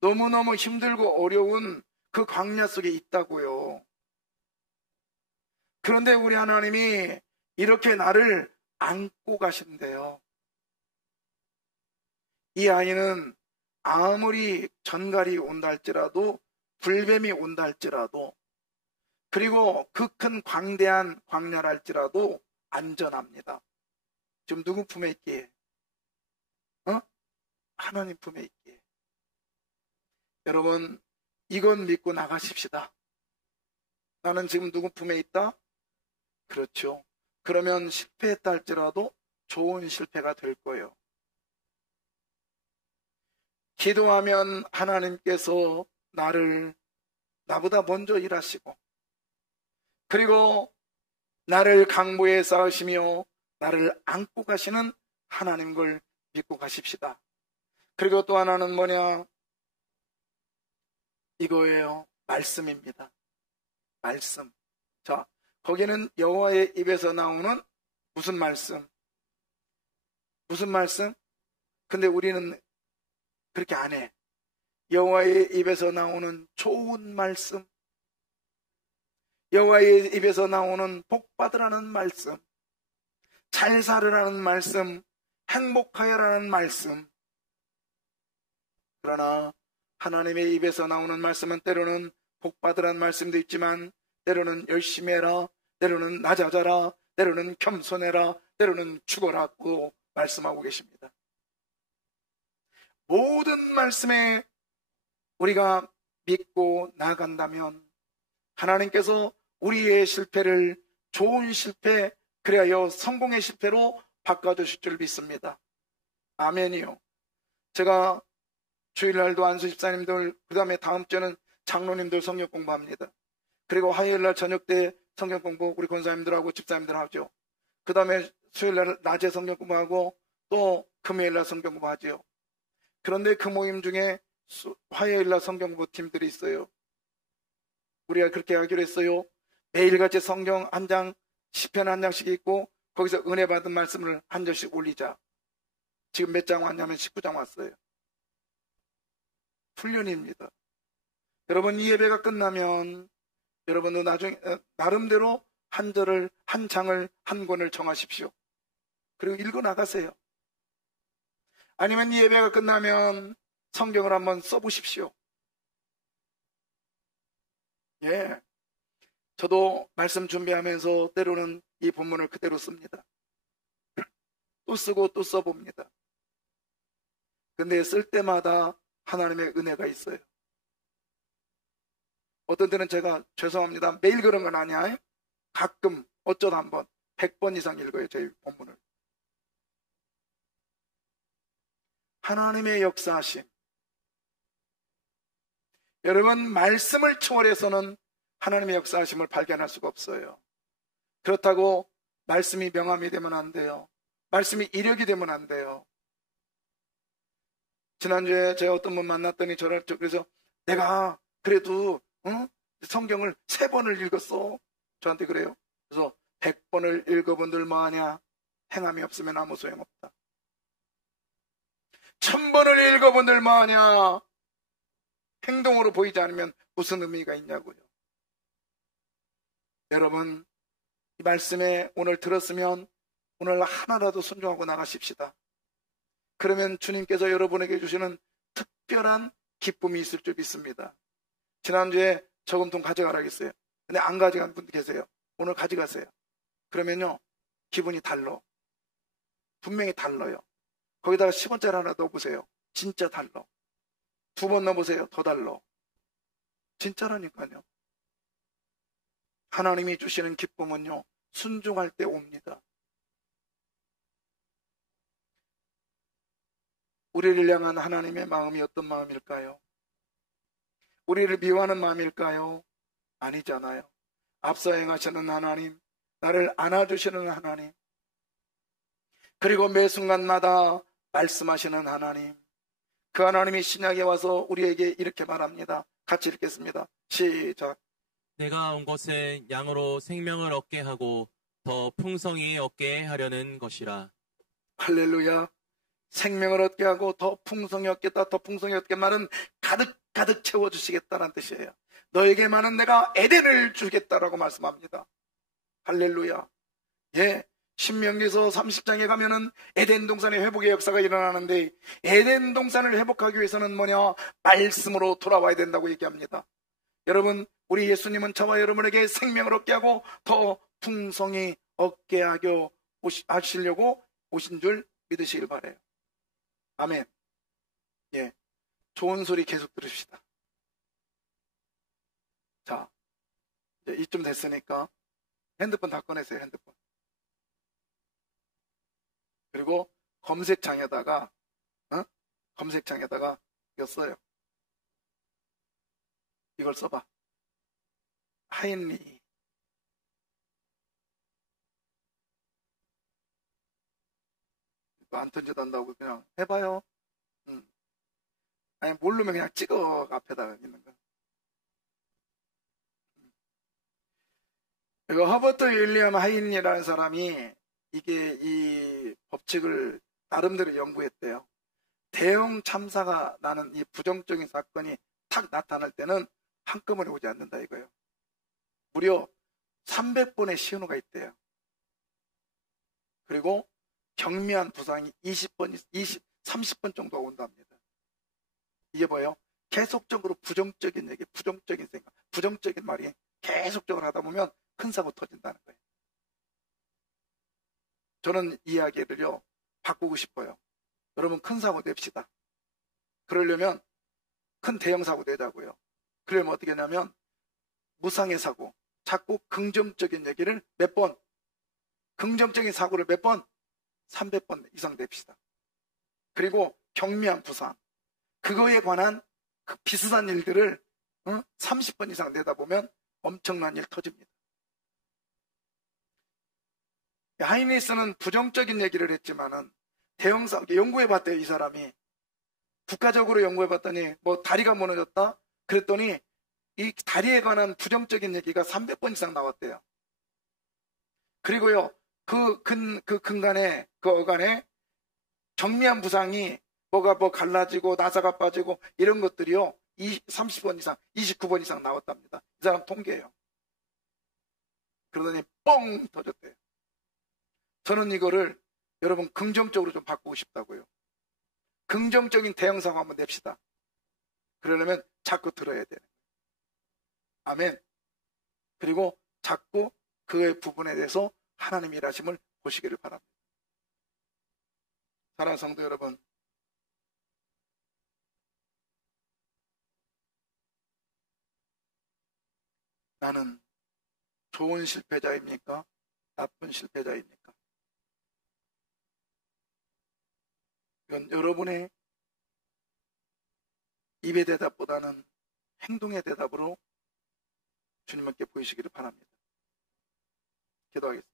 너무너무 힘들고 어려운 그 광야 속에 있다고요. 그런데 우리 하나님이 이렇게 나를 안고 가신대요. 이 아이는 아무리 전갈이 온다 할지라도, 불뱀이 온다 할지라도, 그리고 그 큰 광대한 광야라 할지라도 안전합니다. 지금 누구 품에 있기에? 하나님 품에 있기에. 여러분, 이건 믿고 나가십시다. 나는 지금 누구 품에 있다? 그렇죠. 그러면 실패했다 할지라도 좋은 실패가 될 거예요. 기도하면 하나님께서 나보다 먼저 일하시고, 그리고 나를 강보에 쌓으시며 나를 안고 가시는 하나님 걸 믿고 가십시다. 그리고 또 하나는 뭐냐? 이거예요. 말씀입니다. 말씀. 자, 거기는 여호와의 입에서 나오는 무슨 말씀? 무슨 말씀? 근데 우리는 그렇게 안 해. 여호와의 입에서 나오는 좋은 말씀, 여호와의 입에서 나오는 복받으라는 말씀, 잘 살으라는 말씀, 행복하여라는 말씀. 그러나 하나님의 입에서 나오는 말씀은 때로는 복받으라는 말씀도 있지만 때로는 열심히 해라, 때로는 낮아져라, 때로는 겸손해라, 때로는 죽어라고 말씀하고 계십니다. 모든 말씀에 우리가 믿고 나아간다면 하나님께서 우리의 실패를 좋은 실패, 그리하여 성공의 실패로 바꿔주실 줄 믿습니다. 아멘이요. 제가 주일날도 안수 집사님들, 그 다음에 다음 주에는 장로님들 성경 공부합니다. 그리고 화요일날 저녁 때 성경 공부 우리 권사님들하고 집사님들 하죠. 그 다음에 수요일날 낮에 성경 공부하고 또 금요일날 성경 공부하죠. 그런데 그 모임 중에 화요일날 성경 공부 팀들이 있어요. 우리가 그렇게 하기로 했어요. 매일같이 성경 한 장, 시편 한 장씩 읽고 거기서 은혜 받은 말씀을 한 절씩 올리자. 지금 몇 장 왔냐면 19장 왔어요. 훈련입니다. 여러분, 이 예배가 끝나면 여러분도 나중에 나름대로 한 절을, 한 장을, 한 권을 정하십시오. 그리고 읽어 나가세요. 아니면 이 예배가 끝나면 성경을 한번 써보십시오. 예, 저도 말씀 준비하면서 때로는 이 본문을 그대로 씁니다. 또 쓰고 또 써봅니다. 근데 쓸 때마다 하나님의 은혜가 있어요. 어떤 때는 제가 죄송합니다. 매일 그런 건 아니야. 가끔 어쩌다 한번 100번 이상 읽어요. 저희 본문을. 하나님의 역사하심. 여러분, 말씀을 초월해서는 하나님의 역사하심을 발견할 수가 없어요. 그렇다고 말씀이 명함이 되면 안 돼요. 말씀이 이력이 되면 안 돼요. 지난주에 제가 어떤 분 만났더니 그래서 내가 그래도 성경을 3번을 읽었어. 저한테 그래요. 그래서 100번을 읽어본들 뭐하냐? 행함이 없으면 아무 소용없다. 1000번을 읽어본들 뭐하냐? 행동으로 보이지 않으면 무슨 의미가 있냐고요. 여러분, 이 말씀에 오늘 들었으면 오늘 하나라도 순종하고 나가십시다. 그러면 주님께서 여러분에게 주시는 특별한 기쁨이 있을 줄 믿습니다. 지난주에 저금통 가져가라 했어요. 근데 안 가져간 분 계세요. 오늘 가져가세요. 그러면요, 기분이 달라. 분명히 달라요. 거기다가 10원짜리 하나 넣어보세요. 진짜 달라. 2번 넣어보세요. 더 달라. 진짜라니까요. 하나님이 주시는 기쁨은요, 순종할 때 옵니다. 우리를 향한 하나님의 마음이 어떤 마음일까요? 우리를 미워하는 마음일까요? 아니잖아요. 앞서 행하시는 하나님, 나를 안아주시는 하나님, 그리고 매 순간마다 말씀하시는 하나님, 그 하나님이 신약에 와서 우리에게 이렇게 말합니다. 같이 읽겠습니다. 시작. 내가 온 것은 양으로 생명을 얻게 하고 더 풍성히 얻게 하려는 것이라. 할렐루야. 생명을 얻게 하고 더 풍성히 얻겠다. 더 풍성히 얻게 말은 가득 채워주시겠다는 뜻이에요. 너에게만은 내가 에덴을 주겠다라고 말씀합니다. 할렐루야. 예, 신명기서 30장에 가면은 에덴 동산의 회복의 역사가 일어나는데, 에덴 동산을 회복하기 위해서는 뭐냐? 말씀으로 돌아와야 된다고 얘기합니다. 여러분, 우리 예수님은 저와 여러분에게 생명을 얻게 하고 더 풍성히 얻게 하시려고 오신 줄 믿으시길 바라요. 아멘. 예, 좋은 소리 계속 들읍시다. 자, 이제 이쯤 됐으니까 핸드폰 다 꺼내세요. 핸드폰. 그리고 검색창에다가 이거 써요. 이걸 써봐. 하인리. 이거 안 던져단다고 그냥 해봐요. 아니, 모르면 그냥 찍어. 앞에다가 있는 거. 이거 허버트 윌리엄 하인리라는 사람이 이 법칙을 나름대로 연구했대요. 대형 참사가 나는 이 부정적인 사건이 탁 나타날 때는 한꺼번에 오지 않는다 이거예요. 무려 300번의 신호가 있대요. 그리고 경미한 부상이 20번, 30번 정도 온답니다. 이게 뭐예요? 계속적으로 부정적인 얘기, 부정적인 생각, 부정적인 말이 계속적으로 하다 보면 큰 사고 터진다는 거예요. 저는 이 이야기를요, 바꾸고 싶어요. 여러분 큰 사고 냅시다. 그러려면 큰 대형 사고 내자고요. 그러려면 어떻게 하냐면 무상의 사고, 자꾸 긍정적인 얘기를 몇 번, 긍정적인 사고를 몇 번, 300번 이상 냅시다. 그리고 경미한 부상, 그거에 관한 그 비슷한 일들을 30번 이상 내다 보면 엄청난 일 터집니다. 하이니스는 부정적인 얘기를 했지만은 대형 사고 연구해 봤대요. 이 사람이 국가적으로 연구해 봤더니 뭐 다리가 무너졌다 그랬더니 이 다리에 관한 부정적인 얘기가 300번 이상 나왔대요. 그리고요 그 근간에 그 어간에 경미한 부상이 뭐가 뭐 갈라지고 나사가 빠지고 이런 것들이요 30번 이상 29번 이상 나왔답니다. 이 사람 통계예요. 그러더니 뻥 터졌대요. 저는 이거를 여러분 긍정적으로 좀 바꾸고 싶다고요. 긍정적인 대형 사고 한번 냅시다. 그러려면 자꾸 들어야 돼요. 아멘. 그리고 자꾸 그 부분에 대해서 하나님의 일하심을 보시기를 바랍니다. 사랑하는 성도 여러분, 나는 좋은 실패자입니까? 나쁜 실패자입니까? 이건 여러분의 입의 대답보다는 행동의 대답으로 주님께 보이시기를 바랍니다. 기도하겠습니다.